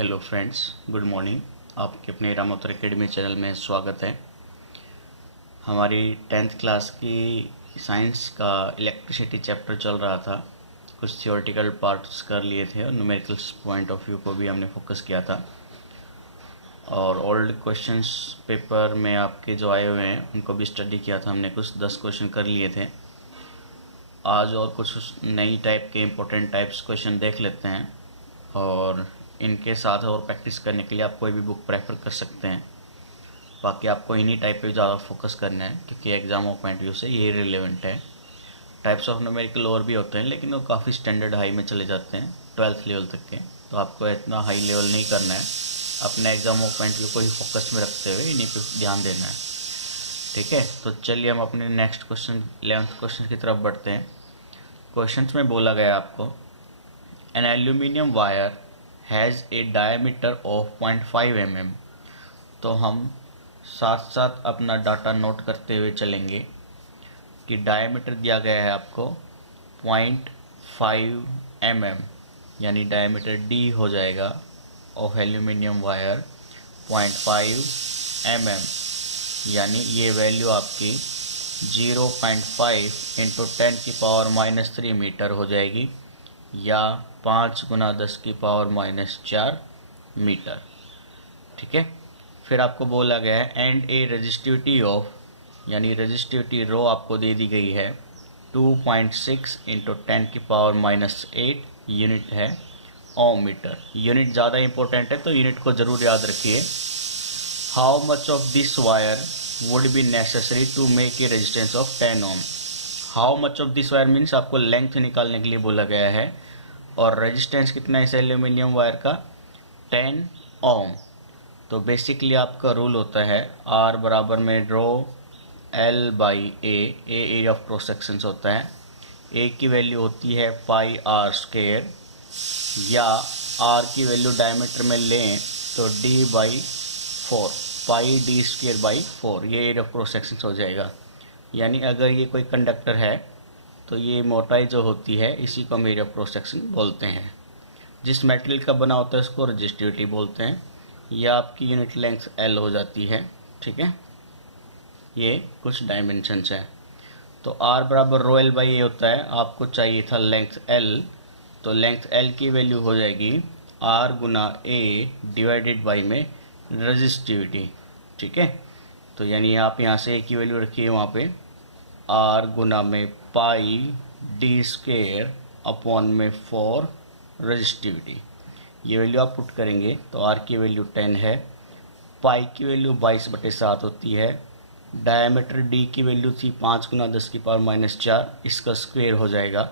Hello friends, good morning. आपके अपने रामोत्तर academy channel में स्वागत है। हमारी 10th क्लास की साइंस का इलेक्ट्रिसिटी चैप्टर चल रहा था। कुछ थियोरेटिकल पार्ट्स कर लिए थे और न्यूमेरिकल्स पॉइंट ऑफ व्यू को भी हमने फोकस किया था। और ओल्ड क्वेश्चंस पेपर में आपके जो आए हुए हैं उनको भी स्टडी किया था हमने। कुछ 10 क्वेश्चन कर लिए थे। आज और कुछ नई टाइप के इम्पोर्टेंट टाइप्स क्वेश्चन देख लेते हैं और इनके साथ और प्रैक्टिस करने के लिए आप कोई भी बुक प्रेफर कर सकते हैं। बाकी आपको इन्हीं टाइप पे ज़्यादा फोकस करना है क्योंकि एग्जाम पॉइंट व्यू से ये रिलेवेंट है। टाइप्स ऑफ न्यूमेरिकल और भी होते हैं लेकिन वो काफ़ी स्टैंडर्ड हाई में चले जाते हैं 12th लेवल तक के, तो आपको इतना हाई लेवल नहीं करना है। अपने एग्जाम पॉइंट व्यू को ही फोकस में रखते हुए इन्हीं पर ध्यान देना है। ठीक है, तो चलिए हम अपने नेक्स्ट क्वेश्चन 11th क्वेश्चन की तरफ बढ़ते हैं। क्वेश्चन में बोला गया आपको an aluminium wire has a diameter of 0.5 mm। तो हम साथ साथ अपना डाटा नोट करते हुए चलेंगे कि डायमीटर दिया गया है आपको 0.5 mm, यानी डायमीटर डी हो जाएगा ऑफ एल्यूमिनियम वायर 0.5 mm, यानी ये वैल्यू आपकी 0.5 इंटू 10⁻³ मीटर हो जाएगी या 5 × 10⁻⁴ मीटर। ठीक है, फिर आपको बोला गया है एंड ए रेजिस्टिविटी ऑफ, यानी रेजिस्टिविटी रो आपको दे दी गई है 2.6 इंटू 10⁻⁸ यूनिट है ओम मीटर। यूनिट ज़्यादा इंपॉर्टेंट है तो यूनिट को ज़रूर याद रखिए। How much of this wire would be necessary to make a resistance of 10 ohm. How much of this wire means आपको लेंथ निकालने के लिए बोला गया है और रेजिस्टेंस कितना है इस एल्यूमिनियम वायर का 10 ओम। तो बेसिकली आपका रूल होता है R बराबर में रो L/A, A area of cross section होता है। A की वैल्यू होती है πr² या R की वैल्यू डायमीटर में लें तो D/4, πd²/4 ये एरिया ऑफ क्रॉस सेक्शन हो जाएगा। यानी अगर ये कोई कंडक्टर है तो ये मोटाई जो होती है इसी को हम एरिया ऑफ क्रॉस सेक्शन बोलते हैं। जिस मेटेरियल का बना होता है उसको रेजिस्टिविटी बोलते हैं। यह आपकी यूनिट लेंथ L हो जाती है। ठीक है, ये कुछ डायमेंशंस हैं। तो R बराबर रो L/A होता है, आपको चाहिए था लेंथ L, तो लेंथ L की वैल्यू हो जाएगी R × A डिवाइडेड बाई में रेजिस्टिविटी। ठीक है, तो यानी आप यहाँ से A की वैल्यू रखिए वहाँ पे R × में πd²/4 रेजिस्टिविटी। ये वैल्यू आप पुट करेंगे तो R की वैल्यू 10 है, पाई की वैल्यू 22/7 होती है, डायमीटर D की वैल्यू थी 5 × 10⁻⁴, इसका स्क्वायर हो जाएगा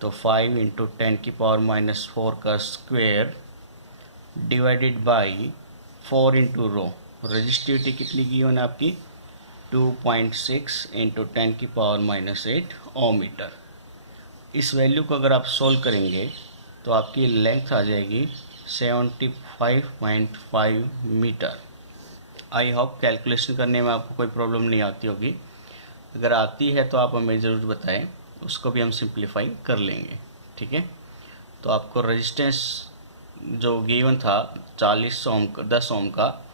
तो 5 × 10⁻⁴ का square divided by 4 into rho. Resistivity कितनी की है आपकी 2.6 इंटू 10⁻⁸ ओम मीटर। इस वैल्यू को अगर आप सोल्व करेंगे तो आपकी लेंथ आ जाएगी 75.5 मीटर। आई होप कैलकुलेशन करने में आपको कोई प्रॉब्लम नहीं आती होगी। अगर आती है तो आप हमें ज़रूर बताएं, उसको भी हम सिंप्लीफाई कर लेंगे। ठीक है, तो आपको रेजिस्टेंस जो गिवन था 40 ओम 10 ओम का,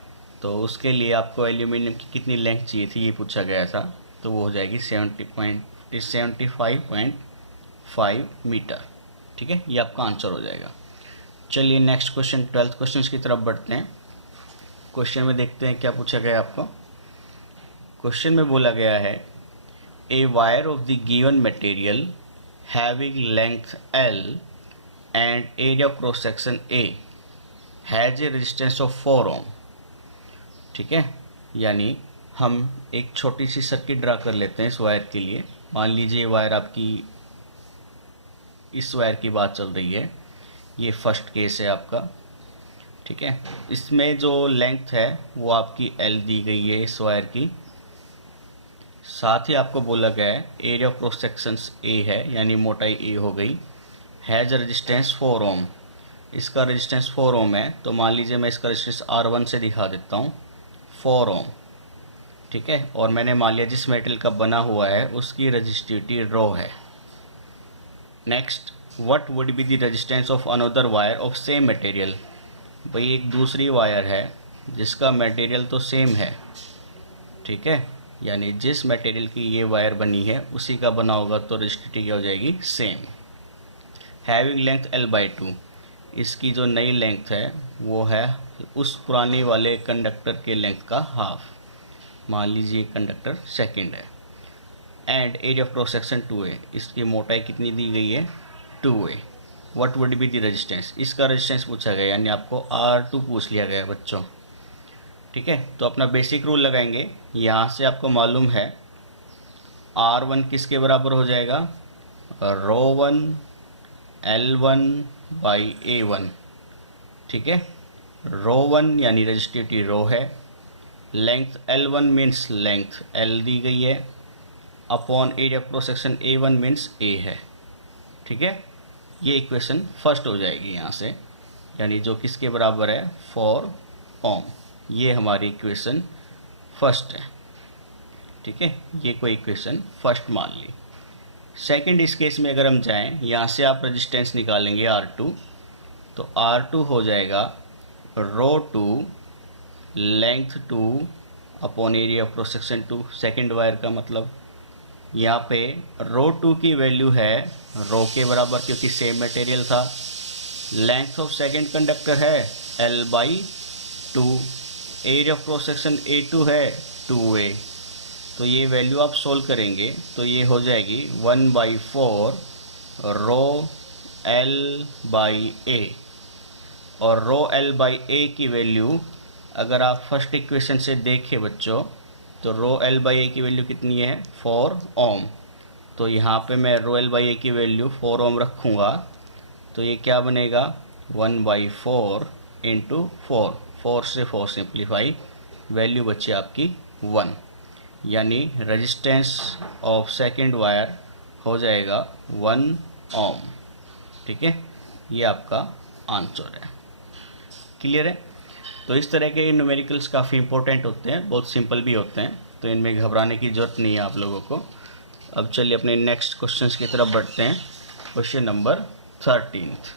तो उसके लिए आपको एल्यूमिनियम की कितनी लेंथ चाहिए थी ये पूछा गया था, तो वो हो जाएगी 75.5 मीटर। ठीक है, ये आपका आंसर हो जाएगा। चलिए नेक्स्ट क्वेश्चन 12th क्वेश्चन की तरफ बढ़ते हैं। क्वेश्चन में देखते हैं क्या पूछा गया आपको। क्वेश्चन में बोला गया है a wire of the given material having length L and area of cross section A has a resistance of 4 ohm. ठीक है, यानी हम एक छोटी सी सर्किट ड्रा कर लेते हैं इस वायर के लिए। मान लीजिए वायर आपकी, इस वायर की बात चल रही है, ये फर्स्ट केस है आपका। ठीक है, इसमें जो लेंथ है वो आपकी L दी गई है इस वायर की। साथ ही आपको बोला गया है area of cross section A है, यानी मोटाई A हो गई, हैज़ रेजिस्टेंस 4 ओम। इसका रेजिस्टेंस 4 ओम है, तो मान लीजिए मैं इसका रेजिस्टेंस R1 से दिखा देता हूँ 4 ओम। ठीक है, और मैंने मान लिया जिस मेटल का बना हुआ है उसकी रेजिस्टिविटी रो है। Next, what would be the resistance of another wire of same material. भाई एक दूसरी वायर है जिसका मटेरियल तो सेम है, ठीक है, यानी जिस मटेरियल की ये वायर बनी है उसी का बना होगा तो रेजिस्टिविटी क्या हो जाएगी, सेम। हैविंग लेंथ L/2, इसकी जो नई लेंथ है वो है उस पुराने वाले कंडक्टर के लेंथ का हाफ, मान लीजिए कंडक्टर सेकंड है। And area of cross section 2A, इसकी मोटाई कितनी दी गई है, 2A। What would be the resistance, इसका रेजिस्टेंस पूछा गया, यानी आपको R2 पूछ लिया गया बच्चों, ठीक है। तो अपना बेसिक रूल लगाएंगे, यहाँ से आपको मालूम है R1 किसके बराबर हो जाएगा, ρ1 L1/A1, ठीक है। ρ1 यानी रेजिस्टिविटी रो है, length L1 means length L दी गई है, upon area of cross section A1 means A है, ठीक है। ये इक्वेशन फर्स्ट हो जाएगी यहाँ से, यानी जो किसके बराबर है, 4 ओम। ये हमारी इक्वेशन फर्स्ट है, ठीक है, ये कोई इक्वेशन फर्स्ट मान ली। सेकंड इस केस में अगर हम जाएं, यहाँ से आप रेजिस्टेंस निकालेंगे R2, तो R2 हो जाएगा ρ2 length 2 upon area of cross section 2, second wire का मतलब यहाँ पे ρ2 की वैल्यू है रो के बराबर, क्योंकि सेम मटेरियल था। लेंथ ऑफ सेकेंड कंडक्टर है L/2, area of cross section A2 है 2A। तो ये वैल्यू आप सोल्व करेंगे तो ये हो जाएगी 1/4 ρL/A, और ρL/A की वैल्यू अगर आप फर्स्ट इक्वेशन से देखें बच्चों, तो ρL/A की वैल्यू कितनी है, 4 ओम। तो यहाँ पे मैं ρL/A की वैल्यू 4 ओम रखूँगा, तो ये क्या बनेगा, 1/4 इंटू 4 से 4 सिंप्लीफाई, वैल्यू बचे आपकी 1, यानी रेजिस्टेंस ऑफ सेकेंड वायर हो जाएगा 1 ओम, ठीक है। ये आपका आंसर है, क्लियर है। तो इस तरह के न्यूमेरिकल्स काफ़ी इंपॉर्टेंट होते हैं, बहुत सिंपल भी होते हैं, तो इनमें घबराने की ज़रूरत नहीं है आप लोगों को। अब चलिए अपने नेक्स्ट क्वेश्चंस की तरफ बढ़ते हैं। Question number 13।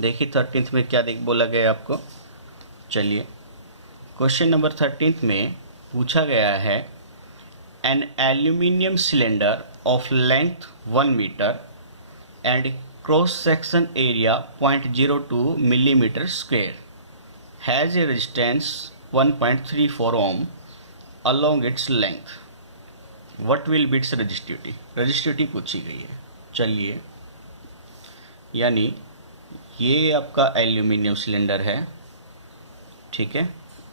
देखिए 13 में क्या बोला गया है आपको। चलिए क्वेश्चन नंबर 13 में पूछा गया है, an aluminium cylinder of length 1 metre and cross section area 0.02 millimetre square has a resistance 1.34 ohm along its length. What will be its resistivity? Resistivity पूछी गई है। चलिए, यानी ये आपका एल्यूमिनियम सिलेंडर है, ठीक है,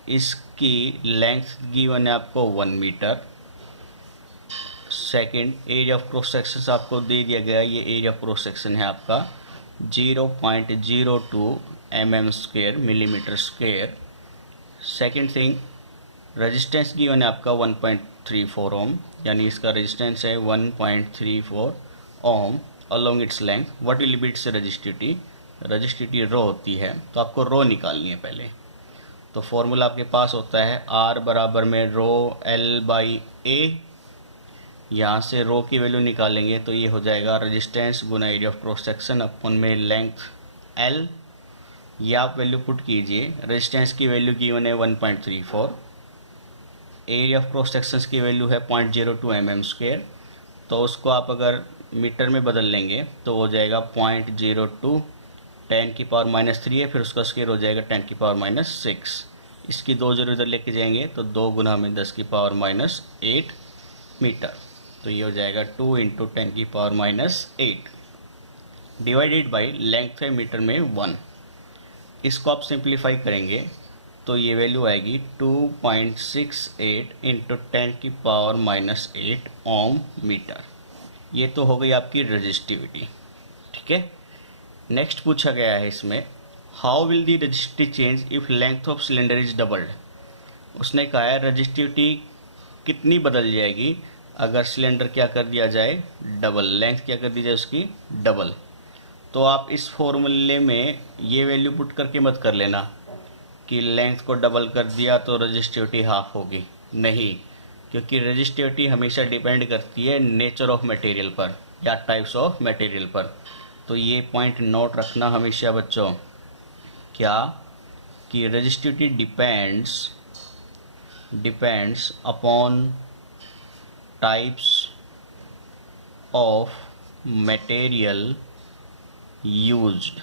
इसकी लेंथ गिवन है आपको 1 metre. Second, area of cross section आपको दे दिया गया, ये एरिया ऑफ क्रॉस सेक्शन है आपका 0.02 mm² millimetre square. Second thing, resistance given है आपका 1.34 ओम, यानी इसका रेजिस्टेंस है 1.34 ohm along its length. What will be its resistivity, resistivity rho होती है, तो आपको रो निकालनी है पहले। तो फॉर्मूला आपके पास होता है R बराबर में ρL/A, यहाँ से रो की वैल्यू निकालेंगे तो ये हो जाएगा रेजिस्टेंस गुना area of cross section upon में लेंथ L। ये आप वैल्यू पुट कीजिए, रेजिस्टेंस की वैल्यू गिवन है 1.34, एरिया ऑफ क्रॉस सेक्शंस की वैल्यू है 0.02 mm², तो उसको आप अगर मीटर में बदल लेंगे तो हो जाएगा 0.02, 10⁻³ है, फिर उसका स्क्वायर हो जाएगा 10⁻⁻6। इसकी 2 0 इधर लेके जाएंगे तो 2 गुना में 10⁻⁸ मीटर, तो ये हो जाएगा 2 × 10⁻⁸ डिवाइडेड बाई लेंथ है मीटर में 1। इसको आप सिंप्लीफाई करेंगे तो ये वैल्यू आएगी 2.68 × 10⁻⁸ ओम मीटर। ये तो हो गई आपकी रेजिस्टिविटी, ठीक है। नेक्स्ट पूछा गया है इसमें, how will the resistivity change if length of cylinder is doubled. उसने कहा है रेजिस्टिविटी कितनी बदल जाएगी अगर सिलेंडर क्या कर दिया जाए, डबल, लेंथ क्या कर दी जाए उसकी डबल। तो आप इस फॉर्मूले में ये वैल्यू पुट करके मत कर लेना कि लेंथ को डबल कर दिया तो रेजिस्टिविटी हाफ होगी, नहीं, क्योंकि रेजिस्टिविटी हमेशा डिपेंड करती है नेचर ऑफ मटेरियल पर या टाइप्स ऑफ मटेरियल पर। तो ये पॉइंट नोट रखना हमेशा बच्चों क्या कि resistivity depends upon types of material used.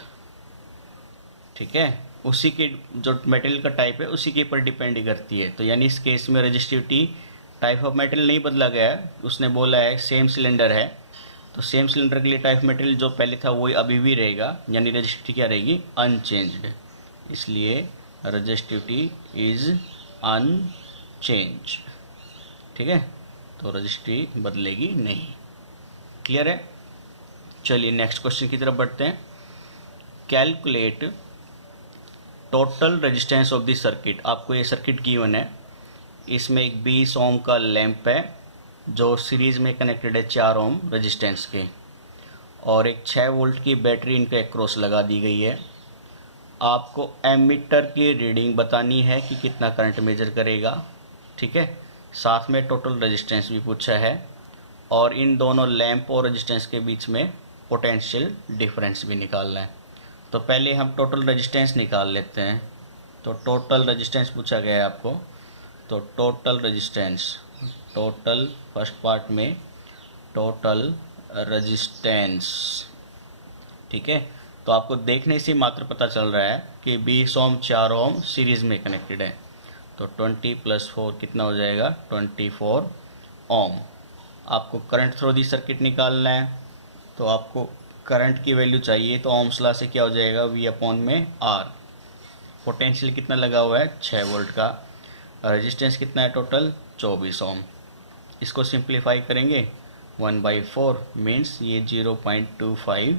ठीक है, उसी के जो मटेरियल का टाइप है उसी के ऊपर डिपेंड करती है। तो यानी इस केस में रेजिस्टिविटी टाइप ऑफ मटेरियल नहीं बदला गया है, उसने बोला है सेम सिलेंडर है, तो सेम सिलेंडर के लिए टाइप ऑफ मटेरियल जो पहले था वही अभी भी रहेगा, यानी रेजिस्टिविटी क्या रहेगी, अनचेंज्ड। इसलिए रेजिस्टिविटी इज अनचेंज्ड। ठीक है, तो रेजिस्टिविटी बदलेगी नहीं। क्लियर है? चलिए नेक्स्ट क्वेश्चन की तरफ बढ़ते हैं। Calculate total resistance of the circuit. आपको ये सर्किट गिवन है, इसमें एक 20 ओम का लैंप है जो सीरीज में कनेक्टेड है 4 ओम रेजिस्टेंस के, और एक 6 वोल्ट की बैटरी इनके अक्रॉस लगा दी गई है। आपको एमीटर की रीडिंग बतानी है कि कितना करंट मेजर करेगा। ठीक है, साथ में टोटल रेजिस्टेंस भी पूछा है, और इन दोनों लैंप और रेजिस्टेंस के बीच में पोटेंशियल डिफरेंस भी निकालना है। तो पहले हम टोटल रेजिस्टेंस निकाल लेते हैं। तो टोटल रेजिस्टेंस पूछा गया है आपको, तो total resistance, total first part में टोटल रेजिस्टेंस। ठीक है, तो आपको देखने से मात्र पता चल रहा है कि 20 ओम 4 ओम सीरीज में कनेक्टेड है, तो 20 + 4 कितना हो जाएगा, 24 ओम। आपको करंट थ्रू दी सर्किट निकालना है, तो आपको करंट की वैल्यू चाहिए, तो ओम्स लॉ से क्या हो जाएगा, V/R। पोटेंशियल कितना लगा हुआ है, 6 वोल्ट का। रेजिस्टेंस कितना है टोटल, 24 ओम। इसको सिंप्लीफाई करेंगे 1/4 मीन्स ये 0.25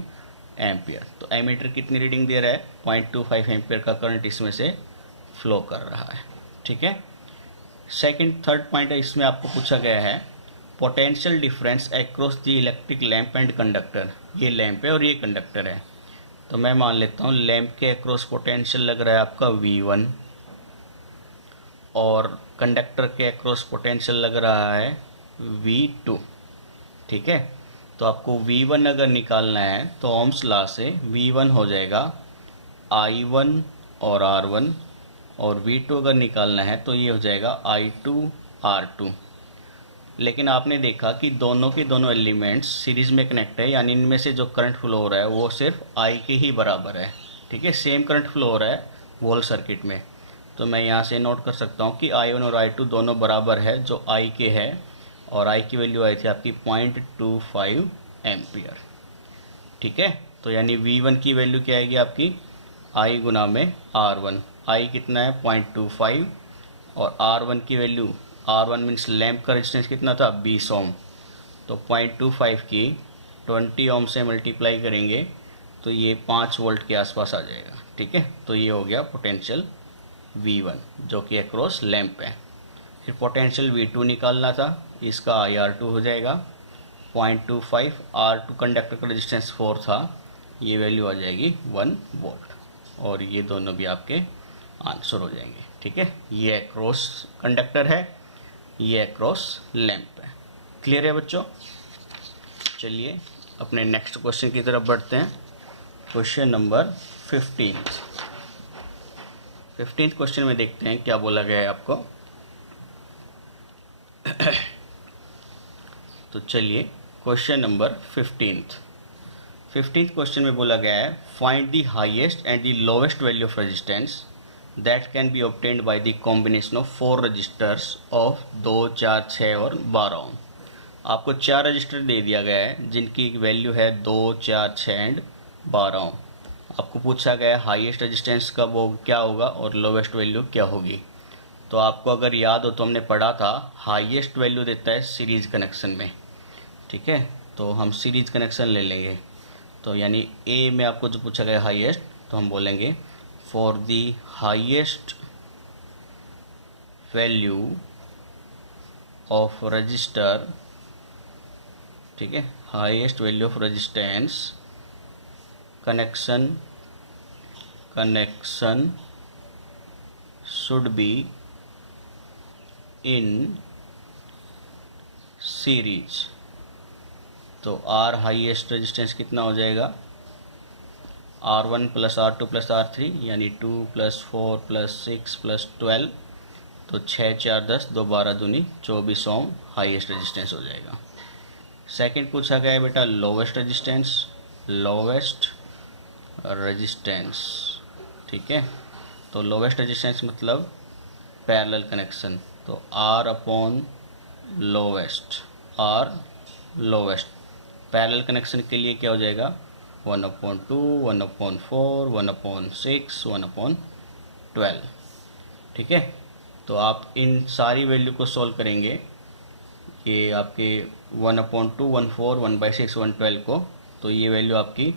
एम्पियर। तो एमीटर कितनी रीडिंग दे रहा है, 0.25 एम्पियर का करंट इसमें से फ्लो कर रहा है। ठीक है, थर्ड पॉइंट है, इसमें आपको पूछा गया है potential difference across the electric lamp and conductor. ये लैंप है और ये कंडक्टर है, तो मैं मान लेता हूँ लैंप के अक्रॉस पोटेंशियल लग रहा है आपका V1, और कंडक्टर के अक्रॉस पोटेंशियल लग रहा है V2। ठीक है, तो आपको V1 अगर निकालना है तो ओम्स लॉ से V1 हो जाएगा I1 और R1, और V2 अगर निकालना है तो ये हो जाएगा I2 R2। लेकिन आपने देखा कि दोनों के दोनों एलिमेंट्स सीरीज में कनेक्ट है, यानी इनमें से जो करंट फ्लो हो रहा है वो सिर्फ I के ही बराबर है। ठीक है, सेम करंट फ्लो हो रहा है वोल सर्किट में, तो मैं यहाँ से नोट कर सकता हूँ कि I1 और I2 दोनों बराबर है जो I के है, और I की वैल्यू आई थी आपकी 0.25 एम्पियर। ठीक है, तो यानी V1 की वैल्यू क्या आएगी आपकी, I गुना में R1। I कितना है 0.25, और R1 की वैल्यू, R1 मीन्स लैंप का रेजिस्टेंस कितना था, 20 ओम, तो 0.25 की 20 ओम से मल्टीप्लाई करेंगे तो ये 5 वोल्ट के आसपास आ जाएगा। ठीक है, तो ये हो गया पोटेंशियल V1 जो कि अक्रॉस लैंप है। फिर पोटेंशियल V2 निकालना था, इसका IR2 हो जाएगा 0.25, R2 कंडक्टर का रेजिस्टेंस 4 था, ये वैल्यू आ जाएगी 1 वोल्ट, और ये दोनों भी आपके आंसर हो जाएंगे। ठीक है, ये अक्रॉस कंडक्टर है, ये अक्रॉस लैंप है। क्लियर है बच्चों? चलिए अपने नेक्स्ट क्वेश्चन की तरफ बढ़ते हैं। क्वेश्चन नंबर 15th क्वेश्चन में देखते हैं क्या बोला गया है आपको। तो चलिए क्वेश्चन नंबर 15th क्वेश्चन में बोला गया है find the highest and the lowest value of resistance that can be obtained by the combination of 4 resistors of 2, 4, 6 और 12 ओम। आपको 4 रजिस्टर दे दिया गया है जिनकी वैल्यू है 2, 4, 6 एंड 12 ओम। आपको पूछा गया है हाईएस्ट रेजिस्टेंस कब हो क्या होगा और लोवेस्ट वैल्यू क्या होगी। तो आपको अगर याद हो तो हमने पढ़ा था हाईएस्ट वैल्यू देता है सीरीज कनेक्शन में। ठीक है, तो हम सीरीज कनेक्शन ले लेंगे, तो यानी ए में आपको जो पूछा गया हाईएस्ट, तो हम बोलेंगे for the highest value of register. ठीक है, highest value of resistance connection should be in series. तो आर हाईएस्ट रेजिस्टेंस कितना हो जाएगा, R1 plus R2 plus R3 यानी 2 प्लस 4 प्लस 6 प्लस 12, तो 6 4 10, 2 12 दूनी 24 ओम हाईएस्ट रेजिस्टेंस हो जाएगा। सेकंड पूछा गया है बेटा लोवेस्ट रेजिस्टेंस, लोवेस्ट रेजिस्टेंस, ठीक है। तो लोवेस्ट रेजिस्टेंस मतलब पैरेलल कनेक्शन, तो R upon lowest, R lowest parallel connection के लिए क्या हो जाएगा 1/2, 1/4, 1/6, 1/12, ठीक है। तो आप इन सारी वैल्यू को सॉल्व करेंगे कि आपके 1/2, 1/4, 1/6, 1/12 को, तो ये वैल्यू आपकी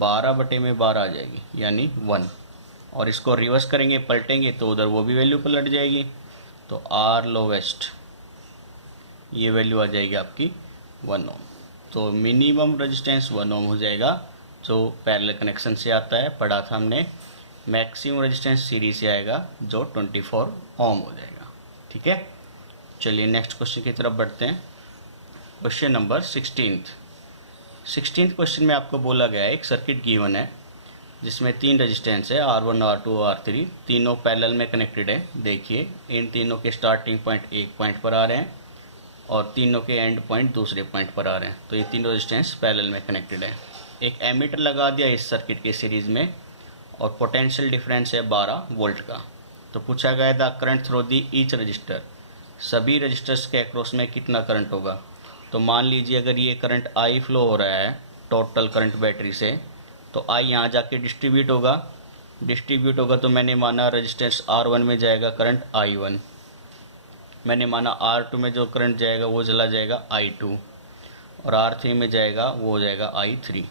12/12 आ जाएगी यानी 1। और इसको रिवर्स करेंगे, पलटेंगे तो उधर वो भी वैल्यू पलट जाएगी, तो R लोवेस्ट ये वैल्यू आ जाएगी आपकी 1 ओम। तो मिनिमम रेजिस्टेंस 1 ओम हो जाएगा जो पैरेलल कनेक्शन से आता है, पढ़ा था हमने। मैक्सिमम रेजिस्टेंस सीरीज से आएगा जो 24 ओम हो जाएगा, ठीक है। चलिए नेक्स्ट क्वेश्चन की तरफ बढ़ते हैं। क्वेश्चन नंबर 16th क्वेश्चन में आपको बोला गया है एक सर्किट गिवन है जिसमें 3 रेजिस्टेंस है R1, R2, R3, तीनों पैरेलल में कनेक्टेड है। देखिए इन तीनों के स्टार्टिंग पॉइंट एक पॉइंट पर आ रहे हैं और तीनों के एंड पॉइंट दूसरे पॉइंट पर आ रहे हैं, तो ये तीनों रेजिस्टेंस पैरेलल में कनेक्टेड है। एक एमीटर लगा दिया इस सर्किट के सीरीज़ में और पोटेंशियल डिफरेंस है 12 वोल्ट का। तो पूछा गया the current through the each resistor, सभी रजिस्टर्स के अक्रॉस में कितना करंट होगा। तो मान लीजिए अगर ये करंट I फ्लो हो रहा है टोटल करंट बैटरी से, तो I यहाँ जाके डिस्ट्रीब्यूट होगा तो मैंने माना रेजिस्टेंस R1 में जाएगा करंट I1, मैंने माना R2 में जो करंट जाएगा वो चला जाएगा I2 और R3 में जाएगा वो हो जाएगा I3।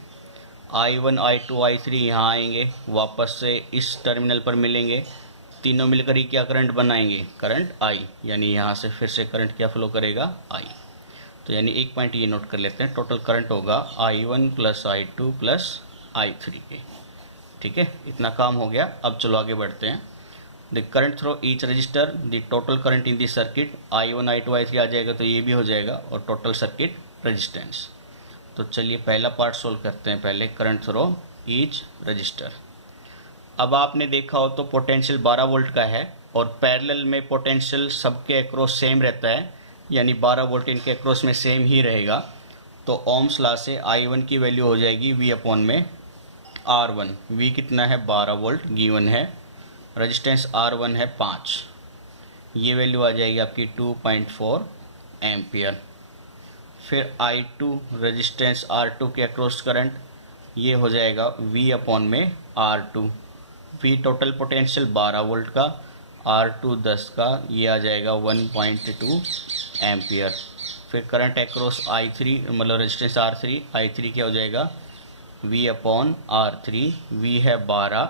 I1, I2, I3 यहाँ आएंगे, वापस से इस टर्मिनल पर मिलेंगे, तीनों मिलकर ही क्या करंट बनाएंगे करंट I, यानी यहाँ से फिर से करंट क्या फ्लो करेगा I। तो यानी एक पॉइंट ये नोट कर लेते हैं, टोटल करंट होगा I1 plus I2 plus I3 के, ठीक है। इतना काम हो गया। अब चलो आगे बढ़ते हैं। The current through each resistor, the total current in the circuit I1, I2, I3 आ जाएगा, तो ये भी हो जाएगा और टोटल सर्किट रेजिस्टेंस। तो चलिए पहला पार्ट सोल्व करते हैं पहले, करंट थ्रू ईच रजिस्टर। अब आपने देखा हो तो पोटेंशियल 12 वोल्ट का है और पैरेलल में पोटेंशियल सबके अक्रॉस सेम रहता है, यानी 12 वोल्ट इनके अक्रॉस में सेम ही रहेगा। तो ओम्स लॉ से I1 की वैल्यू हो जाएगी V अपॉन में R1। V कितना है 12 वोल्ट गिवन है, रेजिस्टेंस R1 है 5, ये वैल्यू आ जाएगी आपकी 2.4 एम्पियर। फिर I2 रेजिस्टेंस R2 के अक्रॉस करंट, ये हो जाएगा V अपॉन में R2। V total potential 12 volt का, R2 10 का, ये आ जाएगा 1.2 एम्पियर। फिर करंट अक्रॉस I3 मतलब रेजिस्टेंस R3, I3 क्या हो जाएगा V अपॉन R3, V है 12,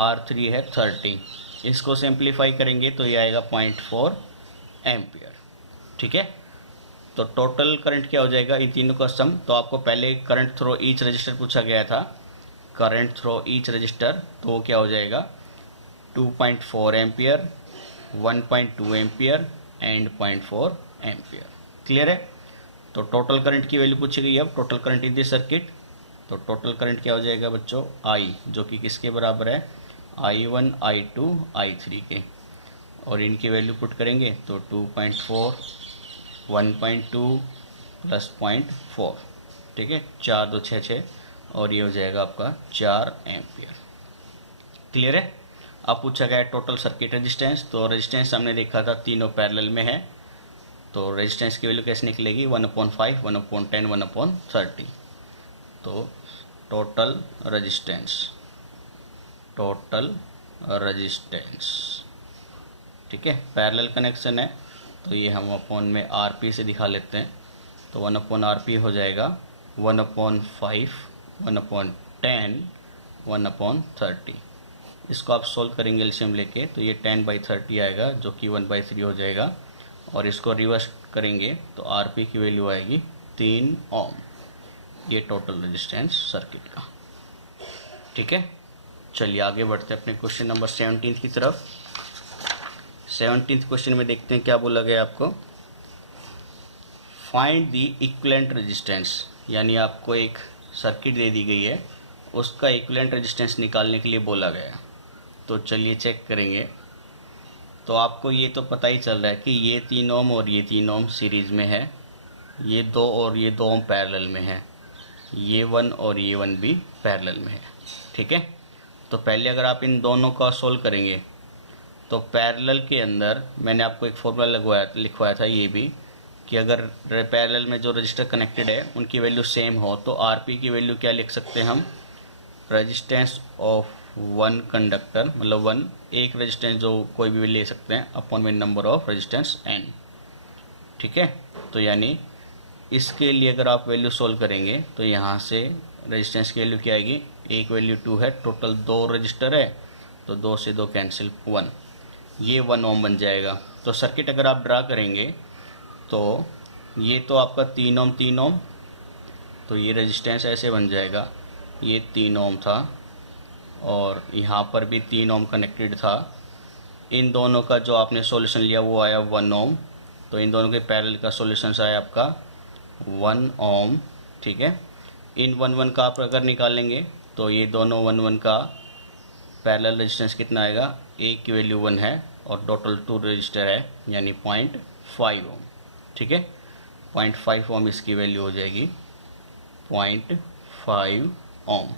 R3 है 30, इसको सिंप्लीफाई करेंगे तो ये आएगा 0.4 एम्पियर, ठीक है। तो टोटल करंट क्या हो जाएगा इन तीनों का सम। तो आपको पहले करंट थ्रू ईच रजिस्टर पूछा गया था, करंट थ्रू ईच रजिस्टर, तो वो क्या हो जाएगा 2.4 ampere, 1.2 ampere and 0.4 ampere. Clear है। तो टोटल करंट की वैल्यू पूछी गई। अब total current in this circuit, तो टोटल करंट क्या हो जाएगा बच्चों I, जो कि किसके बराबर है I1, I2, I3 के, और इनकी वैल्यू पुट करेंगे तो 2.4, 1.2 प्लस 0.4, ठीक है, 4 2 6 6, और ये हो जाएगा आपका 4 एम्पियर। क्लियर है। अब पूछा गया टोटल सर्किट रेजिस्टेंस, तो रेजिस्टेंस हमने देखा था तीनों पैरेलल में है, तो रेजिस्टेंस की वैल्यू कैसे निकलेगी 1/5, 1/10, 1/30। तो टोटल रेजिस्टेंस, ठीक है, पैरेलल कनेक्शन है तो ये हम अपॉन में RP से दिखा लेते हैं। तो 1/RP हो जाएगा 1/5, 1/10, 1/30। इसको आप सोल्व करेंगे एलसीएम लेके, तो ये 10/30 आएगा जो कि 1/3 हो जाएगा, और इसको रिवर्स करेंगे तो RP की वैल्यू आएगी 3 ओम। ये टोटल रेजिस्टेंस सर्किट का, ठीक है। चलिए आगे बढ़ते हैं अपने क्वेश्चन नंबर 17 की तरफ। 17th क्वेश्चन में देखते हैं क्या बोला गया आपको। फाइंड द इक्विवेलेंट रेजिस्टेंस, यानी आपको एक सर्किट दे दी गई है उसका इक्विवेलेंट रेजिस्टेंस निकालने के लिए बोला गया। तो चलिए चेक करेंगे। तो आपको ये तो पता ही चल रहा है कि ये 3 ओम और ये 3 ओम सीरीज़ में है, ये 2 और ये 2 ओम पैरेलल में है, ये 1 और ये 1 भी पैरेलल में है। ठीक है, तो पहले अगर आप इन दोनों का सोल्व करेंगे तो पैरेलल के अंदर मैंने आपको एक फॉर्मूला लिखवाया था ये भी, कि अगर पैरेलल में जो रजिस्टर कनेक्टेड है उनकी वैल्यू सेम हो तो आरपी की वैल्यू क्या लिख सकते हैं हम, रेजिस्टेंस ऑफ वन कंडक्टर, मतलब वन एक रेजिस्टेंस जो कोई भी ले सकते हैं अपॉन में नंबर ऑफ रेजिस्टेंस n। ठीक है, तो यानी इसके लिए अगर आप वैल्यू सोल्व करेंगे तो यहाँ से रेजिस्टेंस की वैल्यू क्या आएगी, एक वैल्यू 2 है, टोटल 2 रजिस्टर है तो 2 से 2 कैंसिल 1, ये 1 ओम बन जाएगा। तो सर्किट अगर आप ड्रा करेंगे तो ये तो आपका 3 ओम 3 ओम, तो ये रेजिस्टेंस ऐसे बन जाएगा, ये 3 ओम था और यहाँ पर भी 3 ओम कनेक्टेड था। इन दोनों का जो आपने सॉल्यूशन लिया वो आया 1 ओम, तो इन दोनों के पैरेलल का सॉल्यूशन आया आपका 1 ओम। ठीक है, इन 1 1 का आप अगर निकालेंगे तो ये दोनों 1 1 का पैरेलल रेजिस्टेंस कितना आएगा, एक की वैल्यू 1 है और टोटल 2 रजिस्टर है यानी 0.5 ओम। ठीक है, 0.5 ओम इसकी वैल्यू हो जाएगी 0.5 ओम।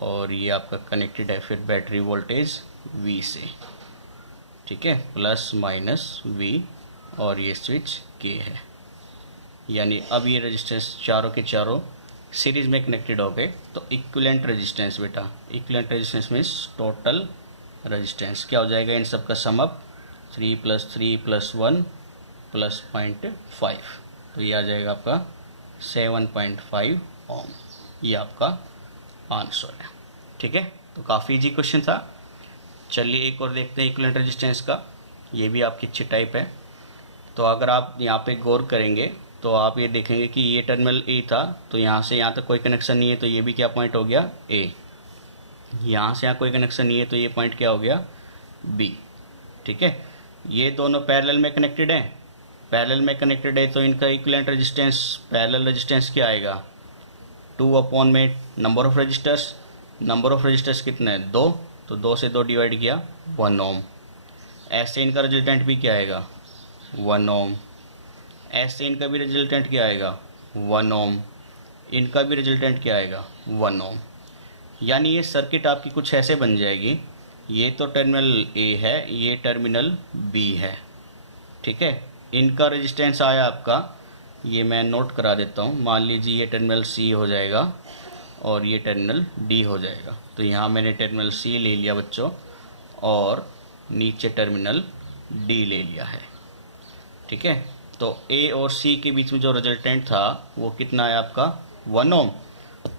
और ये आपका कनेक्टेड है फिर बैटरी वोल्टेज V से। ठीक है, प्लस माइनस V और ये स्विच K है, यानी अब ये रेजिस्टेंस चारों के चारों सीरीज में कनेक्टेड हो गए। तो इक्विवेलेंट रेजिस्टेंस बेटा, equivalent resistance means total resistance क्या हो जाएगा, इन सब का सम अप 3 + 3 + 1 + 0.5, तो ये आ जाएगा आपका 7.5 ओम। ये आपका आंसर है। ठीक है, तो काफ़ी इजी क्वेश्चन था। चलिए एक और देखते हैं इक्विवेलेंट रेजिस्टेंस का, ये भी आपकी अच्छी टाइप है। तो अगर आप यहाँ पे गौर करेंगे तो आप ये देखेंगे कि ये टर्मिनल ए था, तो यहाँ से यहाँ तक कोई कनेक्शन नहीं है, तो ये भी क्या पॉइंट हो गया ए। यहाँ से यहाँ कोई कनेक्शन नहीं है तो ये पॉइंट क्या हो गया बी। ठीक है, ये दोनों पैरेलल में कनेक्टेड हैं, पैरेलल में कनेक्टेड है तो इनका इक्विवेलेंट रेजिस्टेंस, पैरेलल रेजिस्टेंस क्या आएगा, 2 अपॉन में number of resistors, number of resistors कितने हैं 2, तो 2 से 2 डिवाइड किया 1 ओम। ऐसे इनका रिजल्टेंट भी क्या आएगा 1 ओम, ऐसे इनका भी रिजल्टेंट क्या आएगा 1 ओम, इनका भी रिजल्टेंट क्या आएगा 1 ओम। यानी ये सर्किट आपकी कुछ ऐसे बन जाएगी, ये तो टर्मिनल ए है, ये टर्मिनल बी है। ठीक है, इनका रेजिस्टेंस आया आपका, ये मैं नोट करा देता हूँ, मान लीजिए ये टर्मिनल सी हो जाएगा और ये टर्मिनल डी हो जाएगा। तो यहाँ मैंने टर्मिनल सी ले लिया बच्चों और नीचे टर्मिनल डी ले लिया है। ठीक है, तो ए और सी के बीच में जो रिजल्टेंट था वो कितना है आपका 1 ओम।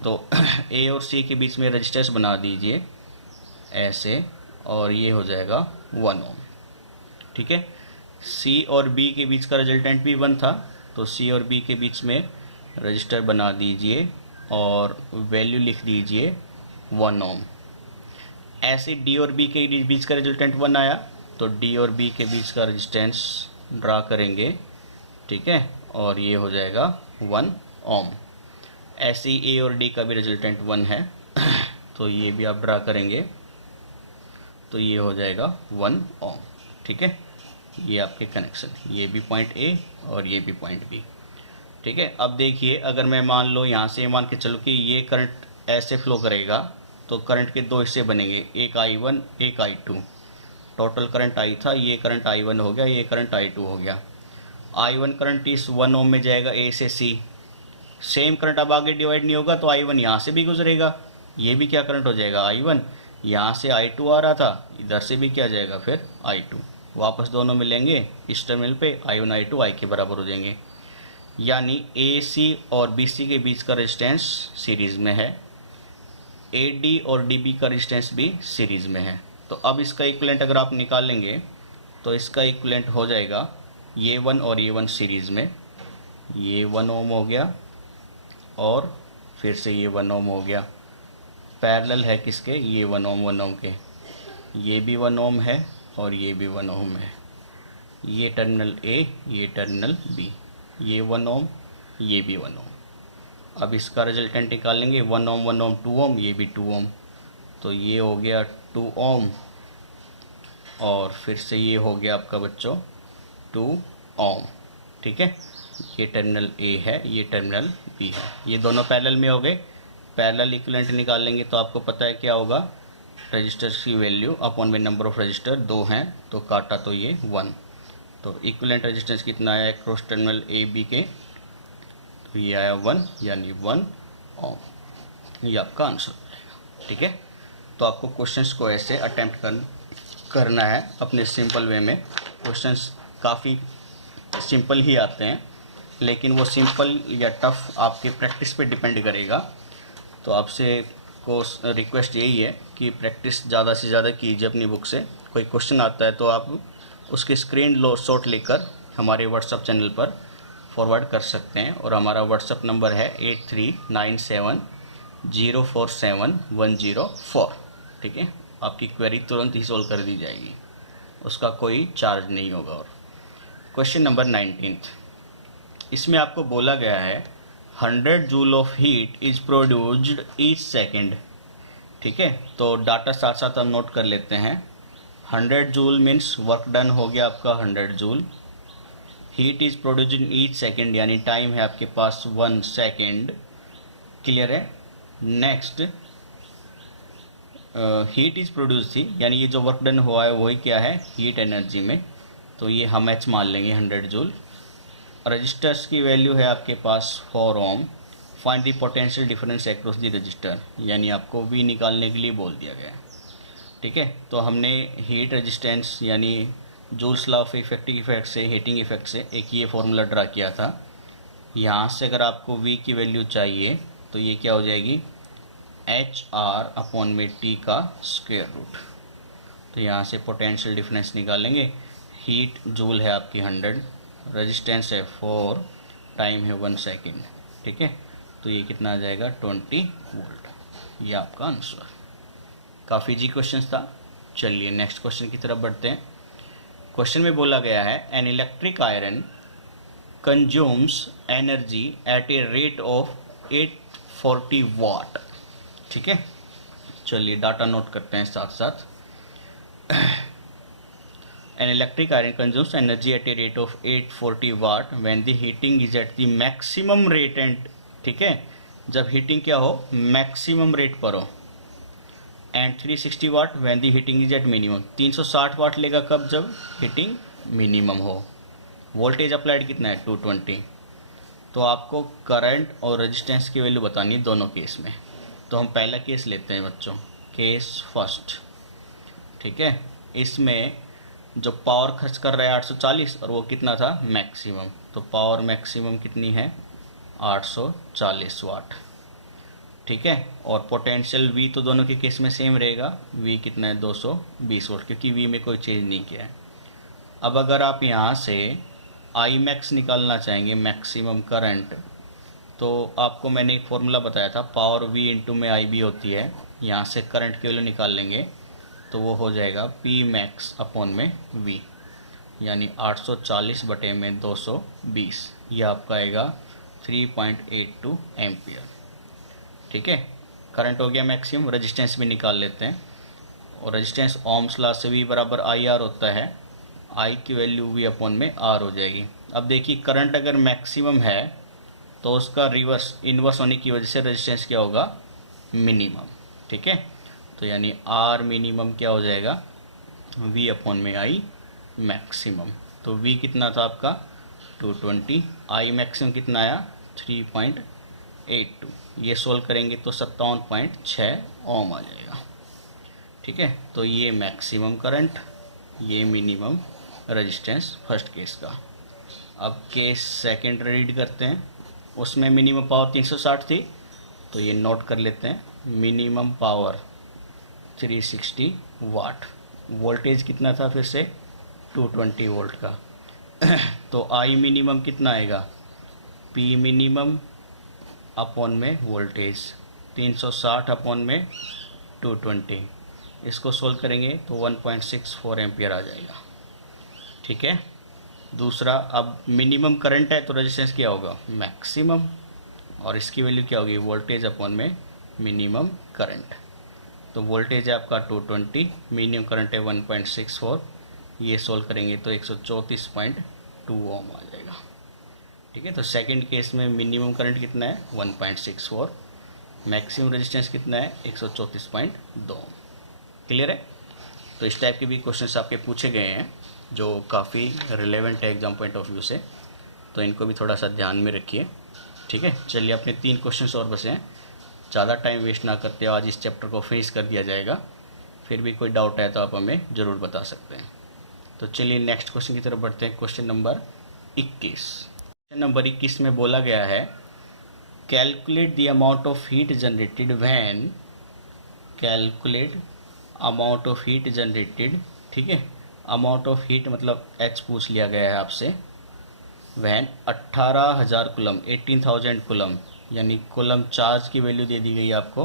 तो ए और सी के बीच में रेजिस्टेंस बना दीजिए ऐसे और ये हो जाएगा 1 ओम। ठीक है, सी और बी के बीच का रिजल्टेंट भी 1 था, तो सी और बी के बीच में रजिस्टर बना दीजिए और वैल्यू लिख दीजिए 1 ओम। ऐसे डी और बी के बीच का रिजल्टेंट 1 आया तो डी और बी के बीच का रेजिस्टेंस ड्रा करेंगे। ठीक है, और ये हो जाएगा 1 ओम। ऐसे ही ए और डी का भी रिजल्टेंट 1 है तो ये भी आप ड्रा करेंगे तो ये हो जाएगा 1 ओम। ठीक है, ये आपके कनेक्शन, ये भी पॉइंट ए और ये भी पॉइंट बी। ठीक है, अब देखिए अगर मैं मान लो यहाँ से मान के चलो कि ये करंट ऐसे फ्लो करेगा तो करंट के 2 हिस्से बनेंगे, एक I1 एक I2। टोटल करंट I था, ये करंट I1 हो गया, ये करंट I2 हो गया। I1 करंट इस 1 ओम में जाएगा ए से सी, सेम करंट अब आगे डिवाइड नहीं होगा तो I1 यहाँ से भी गुजरेगा, ये भी क्या करंट हो जाएगा I1, यहाँ से I2 आ रहा था, इधर से भी क्या जाएगा फिर I2, वापस दोनों मिलेंगे इस टर्मिनल पे, I1 I2 I के बराबर हो जाएंगे। यानी AC और BC के बीच का रेजिस्टेंस सीरीज़ में है, AD और DB का रेजिस्टेंस भी सीरीज़ में है। तो अब इसका इक्विवेलेंट अगर आप निकालेंगे तो इसका इक्विवेलेंट हो जाएगा ये 1 और ये 1 सीरीज़ में, ये 1 ओम हो गया और फिर से ये 1 ओम हो गया। पैरेलल है किसके, ये 1 ओम के, ये भी 1 ओम है और ये भी 1 ओम है। ये टर्मिनल ए, ये टर्मिनल बी, ये 1 ओम, ये भी 1 ओम। अब इसका रिजल्टेंट निकाल लेंगे, 1 ओम 1 ओम 2 ओम, ये भी 2 ओम, तो ये हो गया 2 ओम, और फिर से ये हो गया आपका बच्चों 2 ओम। ठीक है, ये टर्मिनल ए है, ये टर्मिनल बी है, ये दोनों पैरेलल में हो गए। पैरेलल इक्विवेलेंट निकाल लेंगे तो आपको पता है क्या होगा, रजिस्टर्स की वैल्यू अपॉन में नंबर ऑफ रजिस्टर, 2 हैं तो काटा तो ये 1, तो इक्विवेलेंट रेजिस्टेंस कितना आया क्रॉस टर्मिनल ए बी के, तो ये आया 1 यानी 1 ओम, ये आपका आंसर आएगा। ठीक है, तो आपको क्वेश्चंस को ऐसे अटेम्प्ट करना है अपने सिंपल वे में। क्वेश्चंस काफ़ी सिंपल ही आते हैं, लेकिन वो सिंपल या टफ आपके प्रैक्टिस पे डिपेंड करेगा। तो आपसे को रिक्वेस्ट यही है कि प्रैक्टिस ज़्यादा से ज़्यादा कीजिए अपनी बुक से। कोई क्वेश्चन आता है तो आप उसके स्क्रीन शॉट लेकर हमारे व्हाट्सअप चैनल पर फॉरवर्ड कर सकते हैं, और हमारा व्हाट्सअप नंबर है 8397047104। ठीक है, आपकी क्वेरी तुरंत ही सॉल्व कर दी जाएगी, उसका कोई चार्ज नहीं होगा। और क्वेश्चन नंबर 19, इसमें आपको बोला गया है 100 joule of heat is produced each second. ठीक है, तो डाटा साथ साथ हम नोट कर लेते हैं। 100 जूल मीन्स वर्क डन हो गया आपका 100 joule. Heat is produced in each second यानी टाइम है आपके पास 1 सेकेंड। क्लियर है। नेक्स्ट हीट इज प्रोड्यूस थी, यानी ये जो वर्क डन हुआ है वही क्या है, हीट एनर्जी में, तो ये हम एच मान लेंगे 100 जूल। रजिस्टर्स की वैल्यू है आपके पास 4 ohm. Find the potential difference across the resistor, यानी आपको वी निकालने के लिए बोल दिया गया है। ठीक है, तो हमने हीट रेजिस्टेंस यानी joules law of effective effect से, हीटिंग इफेक्ट से एक ये फॉर्मूला ड्रा किया था। यहाँ से अगर आपको वी की वैल्यू चाहिए तो ये क्या हो जाएगी, एच आर अपॉन में टी का स्क्वायर रूट। तो यहाँ से पोटेंशियल डिफरेंस निकालेंगे। हीट जूल है आपकी 100, रेजिस्टेंस है 4, टाइम है 1 सेकेंड। ठीक है, तो ये कितना आ जाएगा 20 वोल्ट। ये आपका आंसर। काफ़ी इजी क्वेश्चन था। चलिए नेक्स्ट क्वेश्चन की तरफ बढ़ते हैं। क्वेश्चन में बोला गया है an electric iron consumes energy at a rate of 840 watt. ठीक है, चलिए डाटा नोट करते हैं साथ साथ। An electric iron consumes energy at a rate of 840 watt when the heating is at the maximum rate and, ठीक है, जब हीटिंग क्या हो, मैक्सिमम रेट पर हो, and 360 watt when the heating is at minimum. 360 watt लेगा कब, जब हीटिंग मिनिमम हो। वोल्टेज अप्लाइड कितना है 220। तो आपको करंट और रेजिस्टेंस की वैल्यू बतानी है दोनों केस में। तो हम पहला केस लेते हैं बच्चों, केस फर्स्ट। ठीक है, इसमें जो पावर खर्च कर रहा है 840 और वो कितना था, मैक्सिमम। तो पावर मैक्सिमम कितनी है 840 वाट। ठीक है, और पोटेंशियल V तो दोनों के केस में सेम रहेगा। V कितना है 220 वोल्ट, क्योंकि V में कोई चेंज नहीं किया है। अब अगर आप यहाँ से I मैक्स निकालना चाहेंगे, मैक्सिमम करंट, तो आपको मैंने एक फॉर्मूला बताया था, पावर V इंटू में IB होती है। यहाँ से करंट की वैल्यू निकाल लेंगे तो वो हो जाएगा P मैक्स अपॉन में V, यानी 840 बटे में 220, यह आपका आएगा 3.82 एम्पियर। ठीक है, करंट हो गया मैक्सिमम। रेजिस्टेंस भी निकाल लेते हैं, और रेजिस्टेंस ओम्स लॉ से V बराबर IR होता है। I की वैल्यू V अपॉन में R हो जाएगी। अब देखिए करंट अगर मैक्सिमम है तो उसका रिवर्स इन्वर्स होने की वजह से रेजिस्टेंस क्या होगा, मिनिमम। ठीक है, तो यानी R मिनिमम क्या हो जाएगा, V अपॉन में I मैक्सिमम। तो V कितना था आपका 220, I मैक्सिमम कितना आया 3.82। ये सोल्व करेंगे तो 57.6 ओम आ जाएगा। ठीक है, तो ये मैक्सिमम करंट, ये मिनिमम रेजिस्टेंस फर्स्ट केस का। अब केस सेकंड रीड करते हैं। उसमें मिनिमम पावर 360 थी, तो ये नोट कर लेते हैं। मिनिमम पावर 360 वाट। वोल्टेज कितना था फिर से 220 वोल्ट का। तो आई मिनिमम कितना आएगा, पी मिनिमम अपॉन में वोल्टेज 360 अपॉन में 220। इसको सोल्व करेंगे तो 1.64 एम्पियर आ जाएगा। ठीक है, दूसरा, अब मिनिमम करंट है तो रेजिस्टेंस क्या होगा, मैक्सिमम। और इसकी वैल्यू क्या होगी, वोल्टेज अपॉन में मिनिमम करंट। तो वोल्टेज है आपका 220, मिनिमम करंट है 1.64, ये सोल्व करेंगे तो 134.2 ओम आ जाएगा। ठीक है, तो सेकंड केस में मिनिमम करंट कितना है 1.64, मैक्सिमम रेजिस्टेंस कितना है 134.2 ओम। क्लियर है। तो इस टाइप के भी क्वेश्चंस आपके पूछे गए हैं जो काफ़ी रिलेवेंट है एग्जाम पॉइंट ऑफ व्यू से, तो इनको भी थोड़ा सा ध्यान में रखिए। ठीक है, चलिए अपने 3 क्वेश्चंस और बचे हैं, ज़्यादा टाइम वेस्ट ना करते आज इस चैप्टर को फिनिश कर दिया जाएगा। फिर भी कोई डाउट है तो आप हमें ज़रूर बता सकते हैं। तो चलिए नेक्स्ट क्वेश्चन की तरफ बढ़ते हैं। Question number 21। क्वेश्चन नंबर 21 में बोला गया है calculate the amount of heat generated when, calculate amount of heat generated, ठीक है, अमाउंट ऑफ हीट मतलब एच पूछ लिया गया है आपसे, वैन 18,000 कुलम 18,000 कुलम, यानी कुलम चार्ज की वैल्यू दे दी गई आपको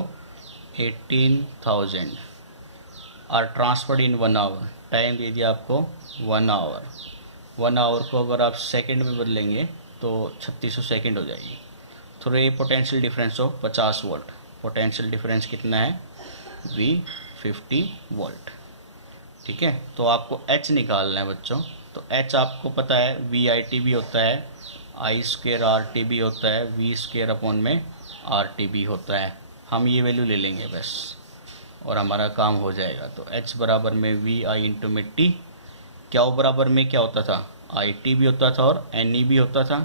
18,000, और ट्रांसफर्ड इन 1 आवर, टाइम दे दिया आपको 1 आवर। 1 आवर को अगर आप सेकंड में बदलेंगे तो 3600 सेकंड हो जाएगी। थोड़े पोटेंशियल डिफरेंस हो 50 वोल्ट, पोटेंशियल डिफरेंस कितना है V50 वोल्ट। ठीक है, तो आपको H निकालना है बच्चों। तो H आपको पता है VIT भी होता है, I² RT भी होता है, V² अपॉन में RT भी होता है। हम ये वैल्यू ले लेंगे बस और हमारा काम हो जाएगा। तो H बराबर में VI इंटू में T, क्या बराबर में क्या होता था IT भी होता था और NE भी होता था।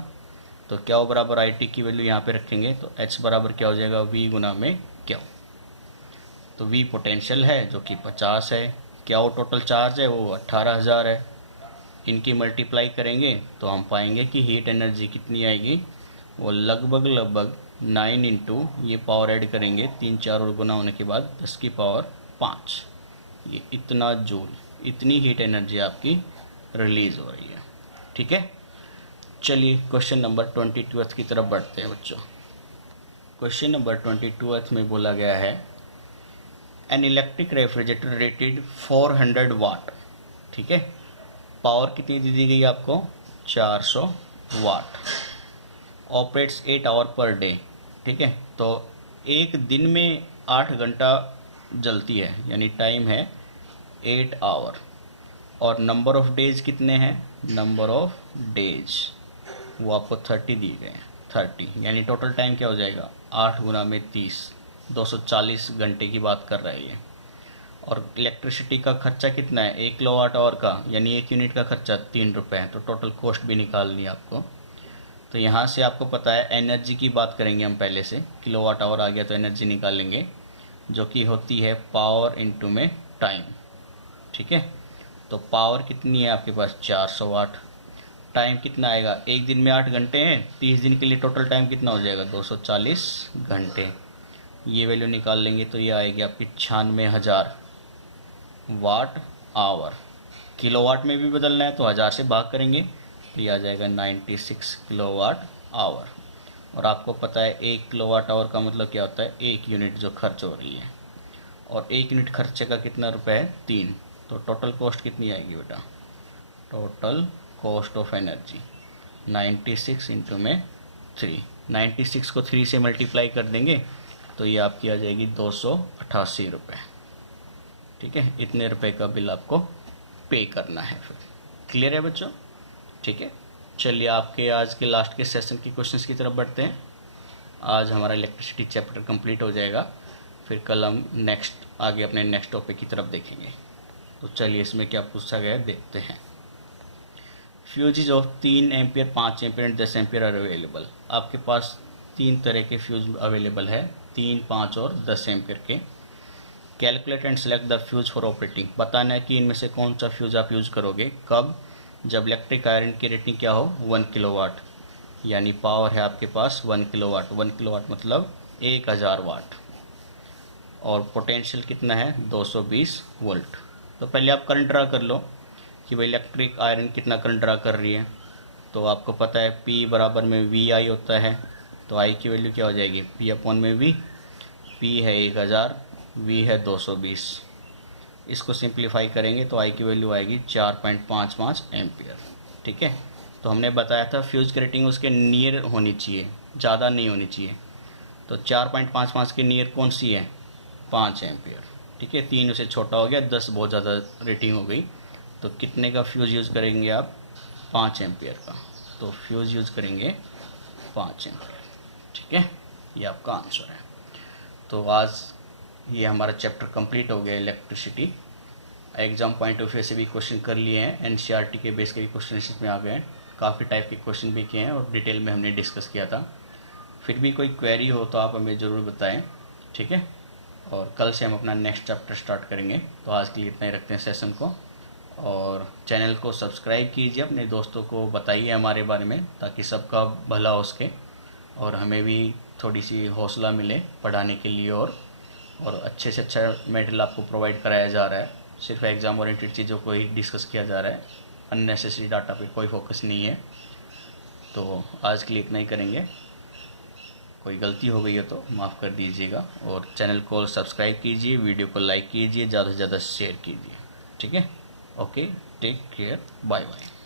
तो क्या बराबर IT की वैल्यू यहाँ पे रखेंगे तो H बराबर क्या हो जाएगा V गुना में क्या। तो V पोटेंशियल है जो कि 50 है, क्या टोटल चार्ज है वो 18,000 है। इनकी मल्टीप्लाई करेंगे तो हम पाएंगे कि हीट एनर्जी कितनी आएगी, वो लगभग 9 इंटू ये पावर ऐड करेंगे 3 4 और गुना होने के बाद 10 की पावर 5, ये इतना जूल, इतनी हीट एनर्जी आपकी रिलीज हो रही है। ठीक है, चलिए क्वेश्चन नंबर 22 की तरफ बढ़ते हैं बच्चों। क्वेश्चन नंबर 22 में बोला गया है एन इलेक्ट्रिक रेफ्रिजरेटर रेटेड 400 वाट। ठीक है, पावर कितनी दे दी गई आपको 400 वाट, ऑपरेट्स 8 आवर पर डे। ठीक है, तो एक दिन में 8 घंटा जलती है, यानी टाइम है 8 आवर, और नंबर ऑफ डेज कितने हैं, नंबर ऑफ डेज वो आपको 30 दिए गए हैं, 30, यानी टोटल टाइम क्या हो जाएगा 8 गुना में 30, 240 घंटे की बात कर रहा है ये। और इलेक्ट्रिसिटी का खर्चा कितना है 1 किलोवाट आवर का, यानी 1 यूनिट का खर्चा 3 रुपये है। तो टोटल कॉस्ट भी निकालनी है आपको। तो यहाँ से आपको पता है एनर्जी की बात करेंगे हम पहले से, किलोवाट आवर आ गया तो एनर्जी निकालेंगे जो कि होती है पावर इंटू में टाइम। ठीक है, तो पावर कितनी है आपके पास 400 वाट, टाइम कितना आएगा, एक दिन में 8 घंटे हैं, 30 दिन के लिए टोटल टाइम कितना हो जाएगा 240 घंटे। ये वैल्यू निकाल लेंगे तो ये आएगी आपकी 96,000 वाट आवर। किलोवाट में भी बदलना है तो 1000 से भाग करेंगे तो ये आ जाएगा 96 किलोवाट आवर। और आपको पता है 1 किलोवाट आवर का मतलब क्या होता है 1 यूनिट जो खर्च हो रही है, और 1 यूनिट खर्चे का कितना रुपए है 3। तो टोटल कॉस्ट कितनी आएगी बेटा, total cost of energy 96 into में 3, 96 को 3 से मल्टीप्लाई कर देंगे तो ये आपकी आ जाएगी 288 रुपये। ठीक है, इतने रुपए का बिल आपको पे करना है फिर। क्लियर है बच्चों। ठीक है, चलिए आपके आज के लास्ट के सेशन की क्वेश्चंस की तरफ बढ़ते हैं। आज हमारा इलेक्ट्रिसिटी चैप्टर कंप्लीट हो जाएगा, फिर कल हम आगे अपने नेक्स्ट टॉपिक की तरफ देखेंगे। तो चलिए इसमें क्या पूछा गया है देखते हैं। Fuses of 3 ampere, 5 ampere and 10 ampere are available. आपके पास 3 तरह के फ्यूज अवेलेबल है, 3, 5 और 10 एम्पियर के। Calculate and select the fuse for operating. बताना है कि इनमें से कौन सा फ्यूज आप यूज़ करोगे, कब, जब इलेक्ट्रिक आयरन की रेटिंग क्या हो 1 किलोवाट, यानी पावर है आपके पास 1 किलोवाट, 1 किलोवाट मतलब 1000 वाट, और पोटेंशियल कितना है 220 वोल्ट। तो पहले आप करंट ड्रा कर लो कि भाई इलेक्ट्रिक आयरन कितना करंट ड्रा कर रही है। तो आपको पता है P बराबर में VI होता है, तो I की वैल्यू क्या हो जाएगी P अपॉन में V। P है 1000, V है 220, इसको सिंप्लीफाई करेंगे तो I की वैल्यू आएगी 4.55 एम्पियर। ठीक है, तो हमने बताया था फ्यूज की रेटिंग उसके नियर होनी चाहिए, ज़्यादा नहीं होनी चाहिए। तो 4.55 के नियर कौन सी है? 5 एम्पियर। ठीक है, 3 उससे छोटा हो गया, 10 बहुत ज़्यादा रेटिंग हो गई। तो कितने का फ्यूज़ यूज़ करेंगे आप? 5 एम्पियर का। तो फ्यूज़ यूज़ करेंगे 5 एम्पियर। ठीक है, ये आपका आंसर है। तो आज ये हमारा चैप्टर कंप्लीट हो गया electricity. Exam point of view से भी क्वेश्चन कर लिए हैं, एनसीईआरटी के बेस के भी क्वेश्चन इसमें आ गए हैं, काफ़ी टाइप के क्वेश्चन भी किए हैं और डिटेल में हमने डिस्कस किया था। फिर भी कोई क्वेरी हो तो आप हमें ज़रूर बताएं। ठीक है, और कल से हम अपना नेक्स्ट चैप्टर स्टार्ट करेंगे। तो आज के लिए इतना ही रखते हैं सेशन को, और चैनल को सब्सक्राइब कीजिए, अपने दोस्तों को बताइए हमारे बारे में, ताकि सबका भला हो सके और हमें भी थोड़ी सी हौसला मिले पढ़ाने के लिए। और अच्छे से अच्छा मटेरियल आपको प्रोवाइड कराया जा रहा है। सिर्फ एग्ज़ाम ओरिएंटेड चीज़ों को ही डिस्कस किया जा रहा है, अननेसेसरी डाटा पे कोई फोकस नहीं है। तो आज के लिए इतना ही करेंगे। कोई गलती हो गई है तो माफ़ कर दीजिएगा, और चैनल को सब्सक्राइब कीजिए, वीडियो को लाइक कीजिए, ज़्यादा से ज़्यादा शेयर कीजिए। ठीक है, okay, take care, bye bye.